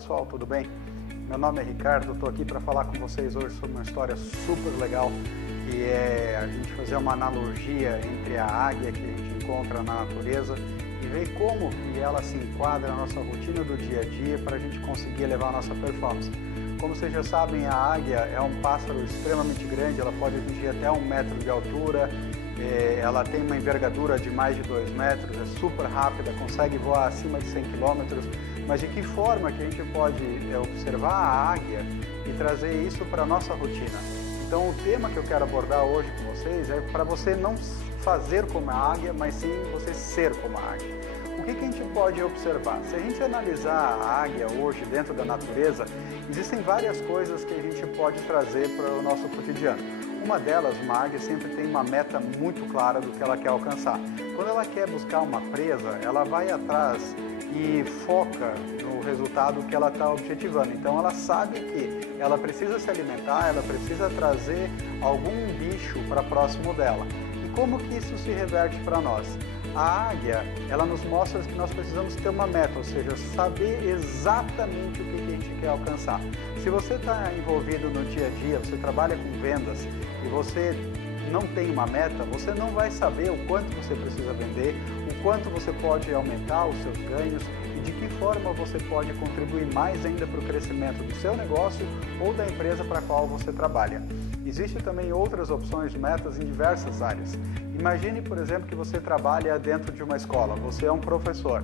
pessoal, tudo bem? Meu nome é Ricardo, estou aqui para falar com vocês hoje sobre uma história super legal, que é a gente fazer uma analogia entre a águia que a gente encontra na natureza e ver como que ela se enquadra na nossa rotina do dia a dia para a gente conseguir elevar a nossa performance. Como vocês já sabem, a águia é um pássaro extremamente grande, ela pode atingir até 1 metro de altura, ela tem uma envergadura de mais de 2 metros, é super rápida, consegue voar acima de 100 quilômetros. Mas de que forma que a gente pode observar a águia e trazer isso para a nossa rotina? Então o tema que eu quero abordar hoje com vocês é para você não fazer como a águia, mas sim você ser como a águia. O que a gente pode observar? Se a gente analisar a águia hoje dentro da natureza, existem várias coisas que a gente pode trazer para o nosso cotidiano. Uma delas, uma águia sempre tem uma meta muito clara do que ela quer alcançar. Quando ela quer buscar uma presa, ela vai atrás e foca no resultado que ela está objetivando. Então ela sabe que ela precisa se alimentar, ela precisa trazer algum bicho para próximo dela. E como que isso se reverte para nós? A águia, ela nos mostra que nós precisamos ter uma meta, ou seja, saber exatamente o que a gente quer alcançar. Se você está envolvido no dia a dia, você trabalha com vendas e você não tem uma meta, você não vai saber o quanto você precisa vender, o quanto você pode aumentar os seus ganhos e de que forma você pode contribuir mais ainda para o crescimento do seu negócio ou da empresa para a qual você trabalha. Existem também outras opções de metas em diversas áreas. Imagine, por exemplo, que você trabalha dentro de uma escola, você é um professor.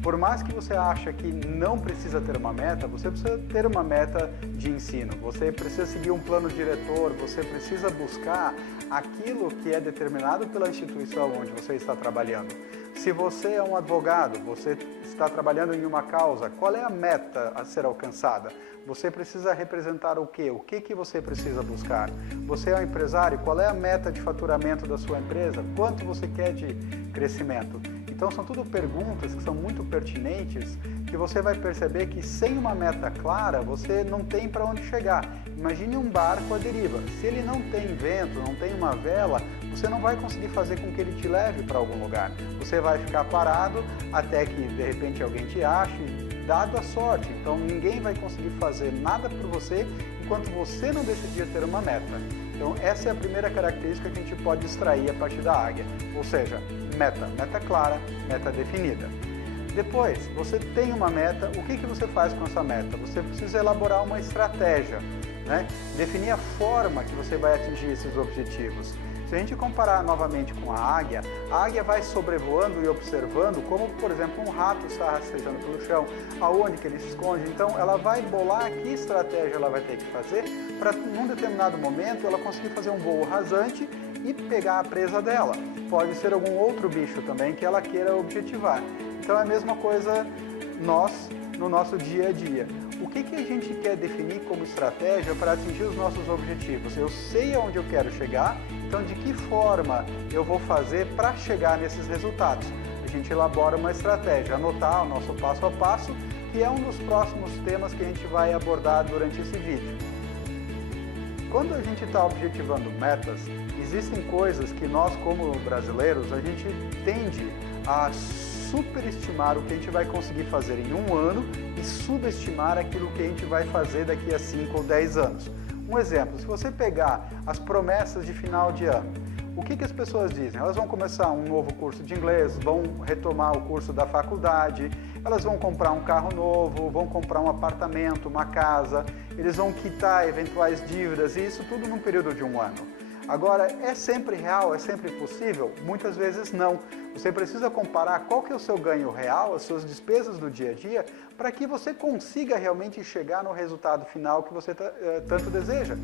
Por mais que você ache que não precisa ter uma meta, você precisa ter uma meta de ensino, você precisa seguir um plano diretor, você precisa buscar aquilo que é determinado pela instituição onde você está trabalhando. Se você é um advogado, você está trabalhando em uma causa, qual é a meta a ser alcançada? Você precisa representar o quê? O que você precisa buscar? Você é um empresário, qual é a meta de faturamento da sua empresa? Quanto você quer de crescimento? Então são tudo perguntas que são muito pertinentes, que você vai perceber que sem uma meta clara, você não tem para onde chegar. Imagine um barco à deriva. Se ele não tem vento, não tem uma vela, você não vai conseguir fazer com que ele te leve para algum lugar. Você vai ficar parado até que de repente alguém te ache, dado a sorte. Então ninguém vai conseguir fazer nada por você enquanto você não decidir ter uma meta. Então essa é a primeira característica que a gente pode extrair a partir da águia, ou seja, meta clara, meta definida. Depois, você tem uma meta, o que você faz com essa meta? Você precisa elaborar uma estratégia, né? Definir a forma que você vai atingir esses objetivos. Se a gente comparar novamente com a águia vai sobrevoando e observando como, por exemplo, um rato está rastejando pelo chão, aonde que ele se esconde. Então, ela vai bolar que estratégia ela vai ter que fazer para, num determinado momento, ela conseguir fazer um voo rasante e pegar a presa dela. Pode ser algum outro bicho também que ela queira objetivar. Então, é a mesma coisa nós, no nosso dia a dia. O que a gente quer definir como estratégia para atingir os nossos objetivos? Eu sei aonde eu quero chegar, então de que forma eu vou fazer para chegar nesses resultados? A gente elabora uma estratégia, anotar o nosso passo a passo, que é um dos próximos temas que a gente vai abordar durante esse vídeo. Quando a gente está objetivando metas, existem coisas que nós, como brasileiros, a gente tende a superestimar o que a gente vai conseguir fazer em um ano e subestimar aquilo que a gente vai fazer daqui a 5 ou 10 anos. Um exemplo, se você pegar as promessas de final de ano, o que as pessoas dizem? Elas vão começar um novo curso de inglês, vão retomar o curso da faculdade, elas vão comprar um carro novo, vão comprar um apartamento, uma casa, eles vão quitar eventuais dívidas, e isso tudo num período de um ano. Agora, é sempre real? É sempre possível? Muitas vezes não. Você precisa comparar qual que é o seu ganho real, as suas despesas do dia a dia, para que você consiga realmente chegar no resultado final que você tanto deseja.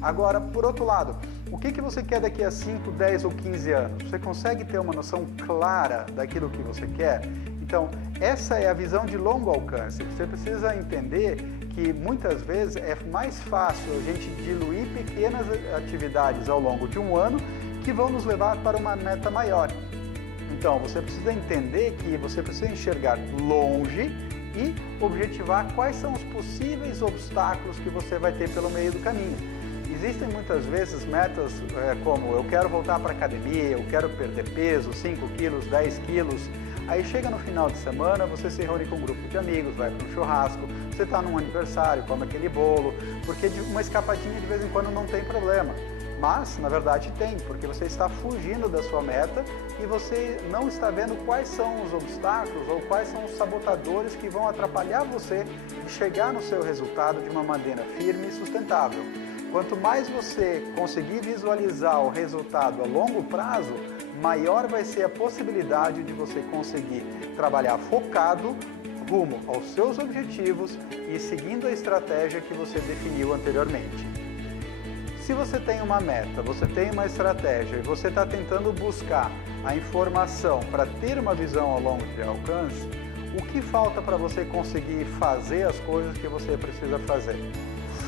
Agora, por outro lado, o que você quer daqui a 5, 10 ou 15 anos? Você consegue ter uma noção clara daquilo que você quer? Então, essa é a visão de longo alcance. Você precisa entender que muitas vezes é mais fácil a gente diluir pequenas atividades ao longo de um ano que vão nos levar para uma meta maior. Então, você precisa entender que você precisa enxergar longe e objetivar quais são os possíveis obstáculos que você vai ter pelo meio do caminho. Existem muitas vezes metas como eu quero voltar para a academia, eu quero perder peso, 5 quilos, 10 quilos. Aí chega no final de semana, você se reúne com um grupo de amigos, vai para um churrasco, você está num aniversário, come aquele bolo, porque uma escapadinha de vez em quando não tem problema. Mas, na verdade, tem, porque você está fugindo da sua meta e você não está vendo quais são os obstáculos ou quais são os sabotadores que vão atrapalhar você de chegar no seu resultado de uma maneira firme e sustentável. Quanto mais você conseguir visualizar o resultado a longo prazo, maior vai ser a possibilidade de você conseguir trabalhar focado rumo aos seus objetivos e seguindo a estratégia que você definiu anteriormente. Se você tem uma meta, você tem uma estratégia e você está tentando buscar a informação para ter uma visão ao longo de alcance, o que falta para você conseguir fazer as coisas que você precisa fazer?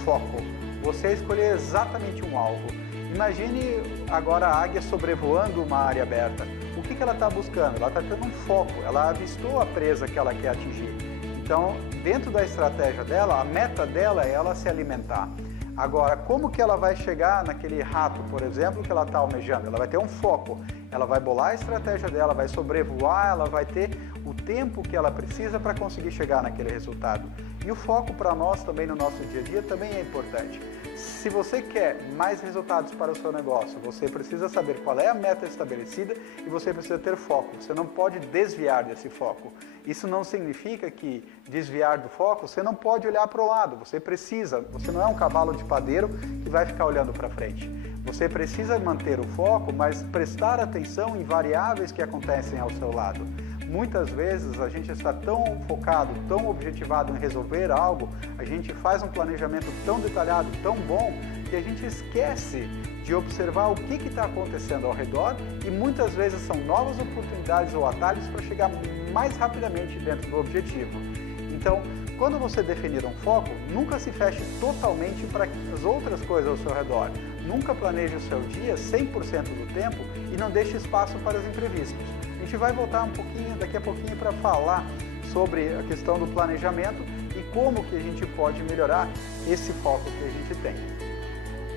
Foco. Você escolher exatamente um alvo. Imagine agora a águia sobrevoando uma área aberta. O que ela está buscando? Ela está tendo um foco, ela avistou a presa que ela quer atingir. Então, dentro da estratégia dela, a meta dela é ela se alimentar. Agora, como que ela vai chegar naquele rato, por exemplo, que ela está almejando? Ela vai ter um foco, ela vai bolar a estratégia dela, vai sobrevoar, ela vai ter o tempo que ela precisa para conseguir chegar naquele resultado. E o foco para nós também no nosso dia a dia também é importante. Se você quer mais resultados para o seu negócio, você precisa saber qual é a meta estabelecida e você precisa ter foco. Você não pode desviar desse foco. Isso não significa que desviar do foco, você não pode olhar para o lado. Você não é um cavalo de padeiro que vai ficar olhando para frente. Você precisa manter o foco, mas prestar atenção em variáveis que acontecem ao seu lado. Muitas vezes a gente está tão focado, tão objetivado em resolver algo, a gente faz um planejamento tão detalhado, tão bom, que a gente esquece de observar o que está acontecendo ao redor e muitas vezes são novas oportunidades ou atalhos para chegar mais rapidamente dentro do objetivo. Então, quando você definir um foco, nunca se feche totalmente para as outras coisas ao seu redor. Nunca planeje o seu dia 100% do tempo e não deixe espaço para os imprevistos. A gente vai voltar daqui a pouquinho para falar sobre a questão do planejamento e como que a gente pode melhorar esse foco que a gente tem.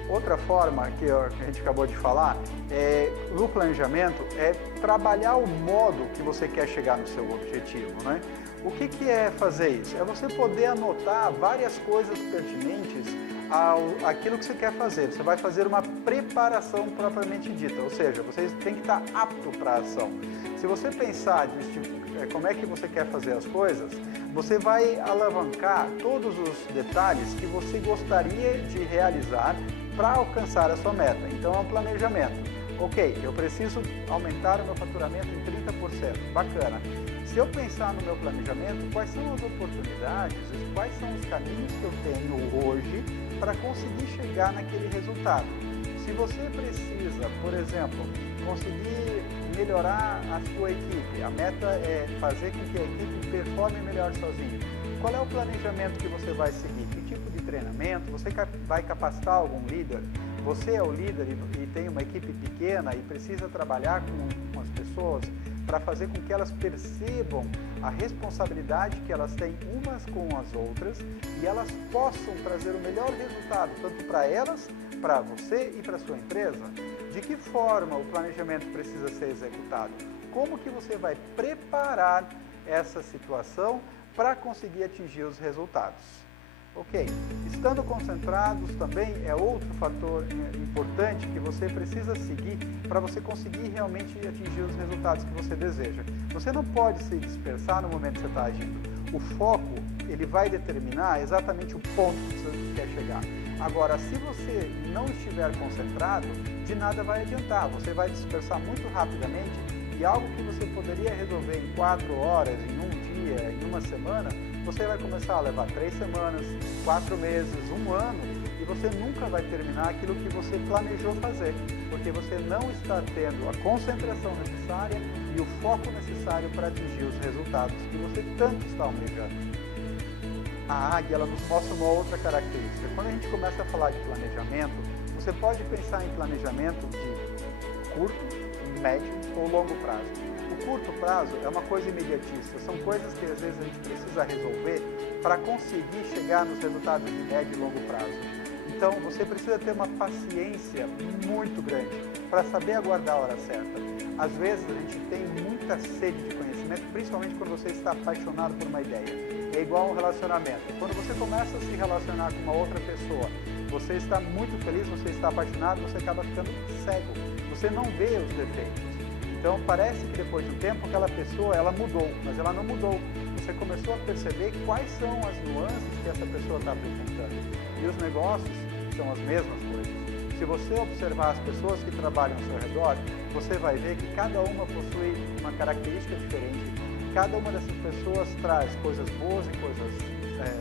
Outra forma que a gente acabou de falar no planejamento é trabalhar o modo que você quer chegar no seu objetivo, né? O que é fazer isso? É você poder anotar várias coisas pertinentes àquilo que você quer fazer. Você vai fazer uma preparação propriamente dita, ou seja, você tem que estar apto para a ação. Se você pensar como é que você quer fazer as coisas, você vai alavancar todos os detalhes que você gostaria de realizar para alcançar a sua meta. Então é um planejamento. Ok, eu preciso aumentar o meu faturamento em 30%. Bacana. Se eu pensar no meu planejamento, quais são as oportunidades, quais são os caminhos que eu tenho hoje para conseguir chegar naquele resultado? Se você precisa, por exemplo, conseguir melhorar a sua equipe, a meta é fazer com que a equipe performe melhor sozinho. Qual é o planejamento que você vai seguir? Que tipo de treinamento? Você vai capacitar algum líder? Você é o líder e tem uma equipe pequena e precisa trabalhar com as pessoas para fazer com que elas percebam a responsabilidade que elas têm umas com as outras e elas possam trazer o melhor resultado, tanto para elas, para você e para a sua empresa. De que forma o planejamento precisa ser executado? Como que você vai preparar essa situação para conseguir atingir os resultados? Ok, estando concentrados também é outro fator importante que você precisa seguir para você conseguir realmente atingir os resultados que você deseja. Você não pode se dispersar no momento que você está agindo. O foco, ele vai determinar exatamente o ponto que você quer chegar. Agora, se você não estiver concentrado, de nada vai adiantar. Você vai dispersar muito rapidamente e algo que você poderia resolver em 4 horas, em um dia, em uma semana, você vai começar a levar 3 semanas, 4 meses, 1 ano e você nunca vai terminar aquilo que você planejou fazer, porque você não está tendo a concentração necessária e o foco necessário para atingir os resultados que você tanto está almejando. A águia, ela nos mostra uma outra característica. Quando a gente começa a falar de planejamento, você pode pensar em planejamento de curto, médio ou longo prazo. O curto prazo é uma coisa imediatista, são coisas que às vezes a gente precisa resolver para conseguir chegar nos resultados de médio e longo prazo. Então, você precisa ter uma paciência muito grande para saber aguardar a hora certa. Às vezes, a gente tem muita sede de conhecimento, principalmente quando você está apaixonado por uma ideia. É igual um relacionamento. Quando você começa a se relacionar com uma outra pessoa, você está muito feliz, você está apaixonado, você acaba ficando cego. Você não vê os defeitos. Então, parece que depois de um tempo, aquela pessoa, ela mudou, mas ela não mudou. Você começou a perceber quais são as nuances que essa pessoa está apresentando. E os negócios são as mesmas coisas. Se você observar as pessoas que trabalham ao seu redor, você vai ver que cada uma possui uma característica diferente. Cada uma dessas pessoas traz coisas boas e coisas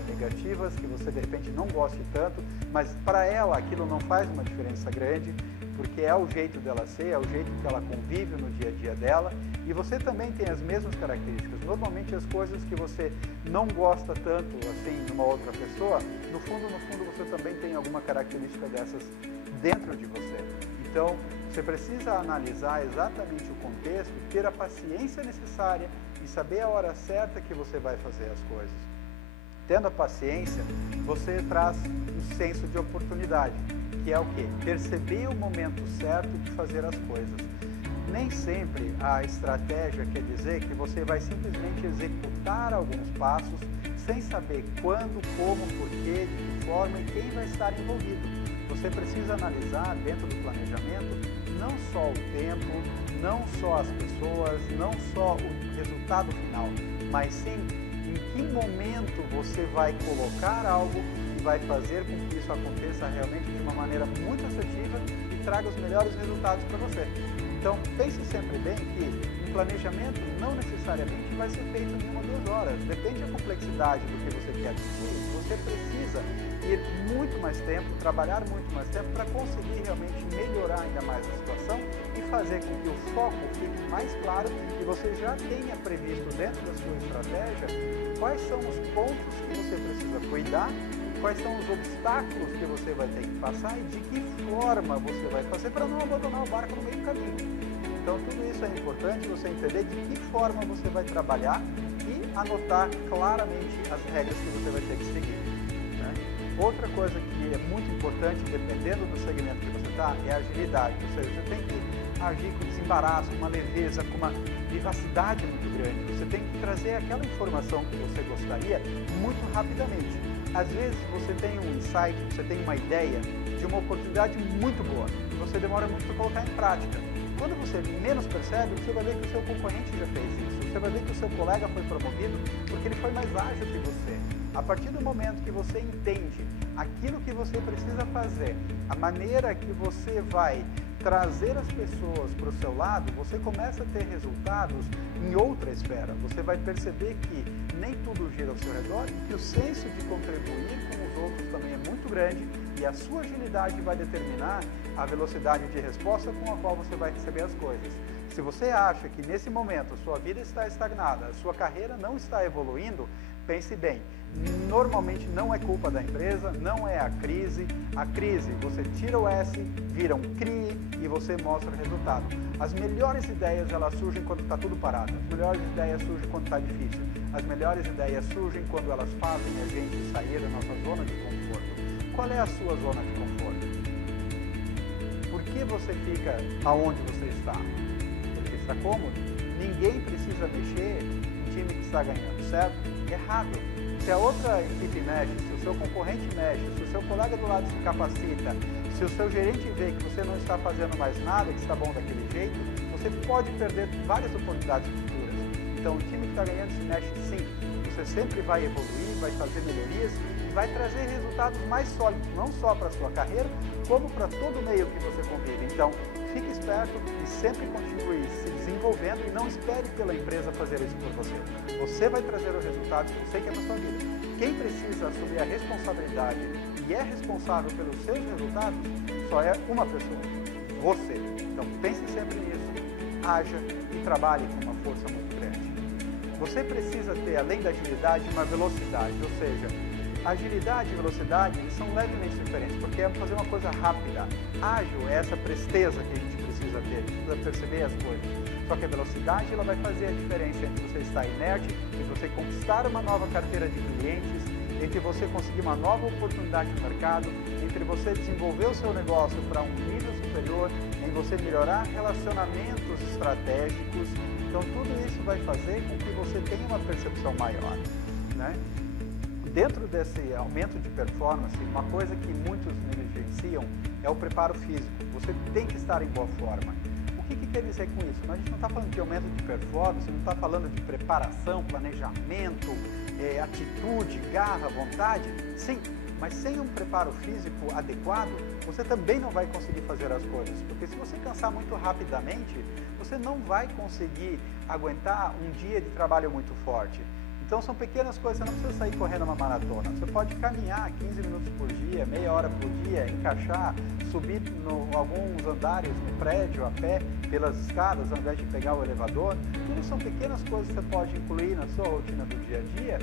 negativas, que você de repente não goste tanto, mas para ela aquilo não faz uma diferença grande, porque é o jeito dela ser, é o jeito que ela convive no dia a dia dela, e você também tem as mesmas características. Normalmente as coisas que você não gosta tanto assim numa outra pessoa, no fundo você também tem alguma característica dessas dentro de você. Então, você precisa analisar exatamente o contexto, ter a paciência necessária e saber a hora certa que você vai fazer as coisas. Tendo a paciência, você traz um senso de oportunidade, que é o quê? Perceber o momento certo de fazer as coisas. Nem sempre a estratégia quer dizer que você vai simplesmente executar alguns passos sem saber quando, como, porquê, de que forma e quem vai estar envolvido. Você precisa analisar dentro do planejamento não só o tempo, não só as pessoas, não só o resultado final, mas sim em que momento você vai colocar algo e vai fazer com que isso aconteça realmente de uma maneira muito assertiva e traga os melhores resultados para você. Então, pense sempre bem que um planejamento não necessariamente vai ser feito em 1 ou 2 horas. Depende da complexidade do que você quer atingir. Você precisa ir muito mais tempo, trabalhar muito mais tempo para conseguir realmente melhorar ainda mais a situação e fazer com que o foco fique mais claro e você já tenha previsto dentro da sua estratégia quais são os pontos que você precisa cuidar, quais são os obstáculos que você vai ter que passar e de que forma você vai fazer para não abandonar o barco no meio do caminho. Então, tudo isso é importante você entender de que forma você vai trabalhar e anotar claramente as regras que você vai ter que seguir. Né? Outra coisa que é muito importante, dependendo do segmento que você está, é a agilidade. Ou seja, você tem que agir com desembaraço, com uma leveza, com uma vivacidade muito grande. Você tem que trazer aquela informação que você gostaria muito rapidamente. Às vezes você tem um insight, você tem uma ideia de uma oportunidade muito boa e você demora muito para colocar em prática. Quando você menos percebe, você vai ver que o seu concorrente já fez isso. Você vai ver que o seu colega foi promovido porque ele foi mais ágil que você. A partir do momento que você entende aquilo que você precisa fazer, a maneira que você vai trazer as pessoas para o seu lado, você começa a ter resultados em outra esfera. Você vai perceber que nem tudo gira ao seu redor e que o senso de contribuir com os outros também é muito grande e a sua agilidade vai determinar a velocidade de resposta com a qual você vai receber as coisas. Se você acha que nesse momento a sua vida está estagnada, a sua carreira não está evoluindo, pense bem, normalmente não é culpa da empresa, não é a crise. A crise, você tira o S, vira um CRI e você mostra o resultado. As melhores ideias, elas surgem quando está tudo parado. As melhores ideias surgem quando está difícil. As melhores ideias surgem quando elas fazem a gente sair da nossa zona de conforto. Qual é a sua zona de conforto? Por que você fica aonde você está? Porque está cômodo? Ninguém precisa mexer no time que está ganhando, certo? Errado. Se a outra equipe mexe, se o seu concorrente mexe, se o seu colega do lado se capacita, se o seu gerente vê que você não está fazendo mais nada, que está bom daquele jeito, você pode perder várias oportunidades futuras. Então, o time que está ganhando se mexe sim. Você sempre vai evoluir, vai fazer melhorias e vai trazer resultados mais sólidos, não só para a sua carreira, como para todo o meio que você convive. Então, fique esperto e sempre continue se desenvolvendo e não espere pela empresa fazer isso por você. Você vai trazer os resultados que você quer na sua vida. Quem precisa assumir a responsabilidade e é responsável pelos seus resultados só é uma pessoa, você. Então pense sempre nisso, haja e trabalhe com uma força muito grande. Você precisa ter, além da agilidade, uma velocidade, ou seja, agilidade e velocidade são levemente diferentes, porque é fazer uma coisa rápida. Ágil é essa presteza que a gente precisa ter, precisa perceber as coisas. Só que a velocidade ela vai fazer a diferença entre você estar inerte e você conquistar uma nova carteira de clientes, entre você conseguir uma nova oportunidade no mercado, entre você desenvolver o seu negócio para um nível superior, em você melhorar relacionamentos estratégicos. Então tudo isso vai fazer com que você tenha uma percepção maior, né? Dentro desse aumento de performance, uma coisa que muitos negligenciam é o preparo físico. Você tem que estar em boa forma. O que quer dizer com isso? A gente não está falando de aumento de performance, não está falando de preparação, planejamento, atitude, garra, vontade. Sim, mas sem um preparo físico adequado, você também não vai conseguir fazer as coisas. Porque se você cansar muito rapidamente, você não vai conseguir aguentar um dia de trabalho muito forte. Então são pequenas coisas, você não precisa sair correndo uma maratona. Você pode caminhar 15 minutos por dia, meia hora por dia, encaixar, subir alguns andares no prédio a pé, pelas escadas, ao invés de pegar o elevador. Tudo são pequenas coisas que você pode incluir na sua rotina do dia a dia,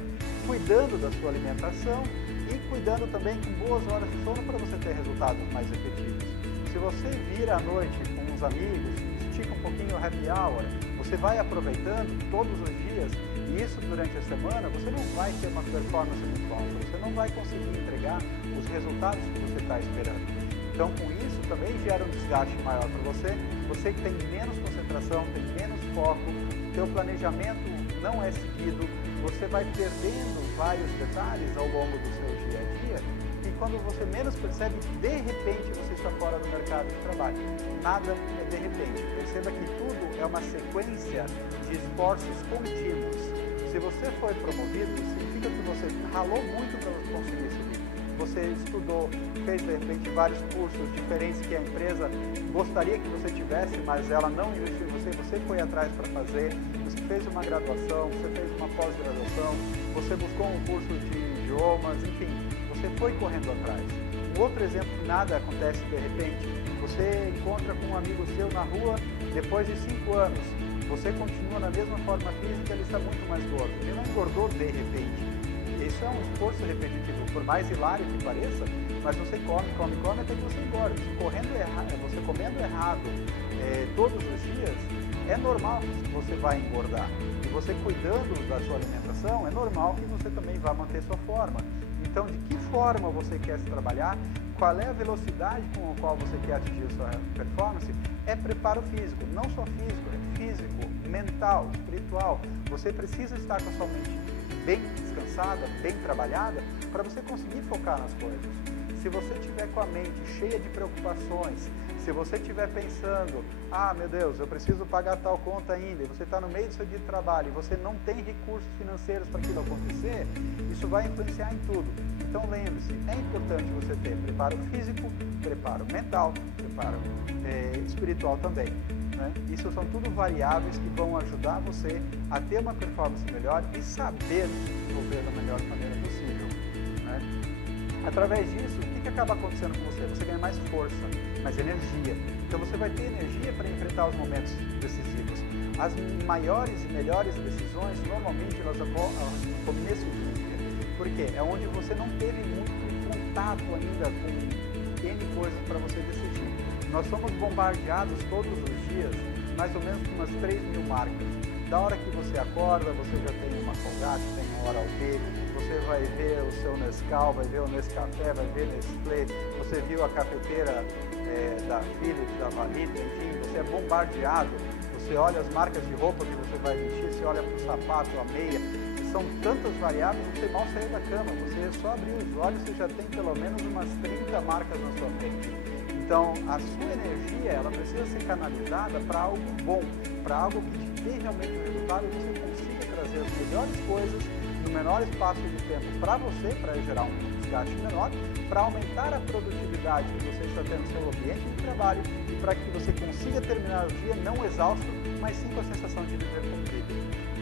cuidando da sua alimentação e cuidando também com boas horas de sono para você ter resultados mais efetivos. Se você vira à noite com os amigos, estica um pouquinho o happy hour, você vai aproveitando todos os dias, e isso durante a semana, você não vai ter uma performance muito alta, você não vai conseguir entregar os resultados que você está esperando. Então, com isso, também gera um desgaste maior para você, você que tem menos concentração, tem menos foco, seu planejamento não é seguido, você vai perdendo vários detalhes ao longo do seu dia a dia, e quando você menos percebe, de repente você está fora do mercado de trabalho. Nada é de repente. Perceba que tudo é uma sequência de esforços contínuos. Se você foi promovido, significa que você ralou muito para conseguir subir. Você estudou, fez de repente vários cursos diferentes que a empresa gostaria que você tivesse, mas ela não investiu em você, você foi atrás para fazer, você fez uma graduação, você fez uma pós-graduação, você buscou um curso de idiomas, enfim, você foi correndo atrás. Um outro exemplo que nada acontece de repente, você encontra com um amigo seu na rua, depois de 5 anos, você continua na mesma forma física, ele está muito mais gordo. Ele não engordou de repente. Isso é um esforço repetitivo, por mais hilário que pareça, mas você come até que você engorda. Você comendo errado todos os dias, é normal que você vai engordar. E você cuidando da sua alimentação, é normal que você também vá manter sua forma. Então, de que forma você quer se trabalhar? Qual é a velocidade com a qual você quer atingir a sua performance? É preparo físico, não só físico, é físico, mental, espiritual. Você precisa estar com a sua mente bem descansada, bem trabalhada, para você conseguir focar nas coisas. Se você estiver com a mente cheia de preocupações, se você estiver pensando, meu Deus, eu preciso pagar tal conta ainda, e você está no meio do seu dia de trabalho e você não tem recursos financeiros para aquilo acontecer, isso vai influenciar em tudo. Então lembre-se, é importante você ter preparo físico, preparo mental, preparo espiritual também. Né? Isso são tudo variáveis que vão ajudar você a ter uma performance melhor e saber se desenvolver da melhor maneira possível. Né? Através disso, o que acaba acontecendo com você? Você ganha mais força, mais energia. Então você vai ter energia para enfrentar os momentos decisivos. As maiores e melhores decisões, normalmente, elas ocorrem no começo do dia. Por quê? É onde você não teve muito contato ainda com N coisas para você decidir. Nós somos bombardeados todos os dias, mais ou menos com umas 3.000 marcas. Da hora que você acorda, você já tem uma Colgate, tem uma Oral-B, você vai ver o seu Nescau, vai ver o Nescafé, vai ver Nestlé, você viu a cafeteira da Philips, da Valita, enfim, você é bombardeado, você olha as marcas de roupa que você vai vestir, você olha para o sapato, a meia, são tantas variáveis, você mal saiu da cama, você só abriu os olhos, você já tem pelo menos umas 30 marcas na sua frente. Então, a sua energia, ela precisa ser canalizada para algo bom, para algo que te dê realmente um resultado e você consiga trazer as melhores coisas no menor espaço de tempo para você, para gerar um desgaste menor, para aumentar a produtividade que você está tendo no seu ambiente de trabalho e para que você consiga terminar o dia não exausto, mas sim com a sensação de dever cumprido.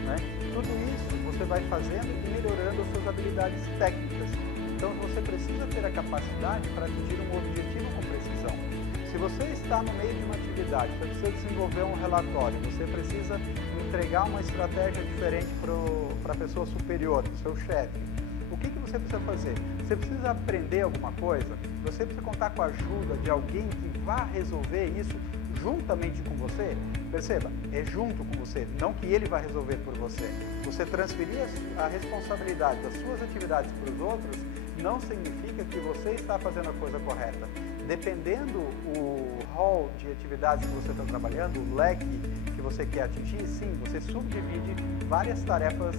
Né? Tudo isso você vai fazendo e melhorando as suas habilidades técnicas. Então você precisa ter a capacidade para atingir um objetivo com precisão. Se você está no meio de uma atividade, você precisa desenvolver um relatório, você precisa entregar uma estratégia diferente para a pessoa superior, para o seu chefe. O que você precisa fazer? Você precisa aprender alguma coisa? Você precisa contar com a ajuda de alguém que vá resolver isso juntamente com você, perceba, é junto com você, não que ele vai resolver por você. Você transferir a responsabilidade das suas atividades para os outros não significa que você está fazendo a coisa correta. Dependendo o rol de atividades que você está trabalhando, o leque que você quer atingir, sim, você subdivide várias tarefas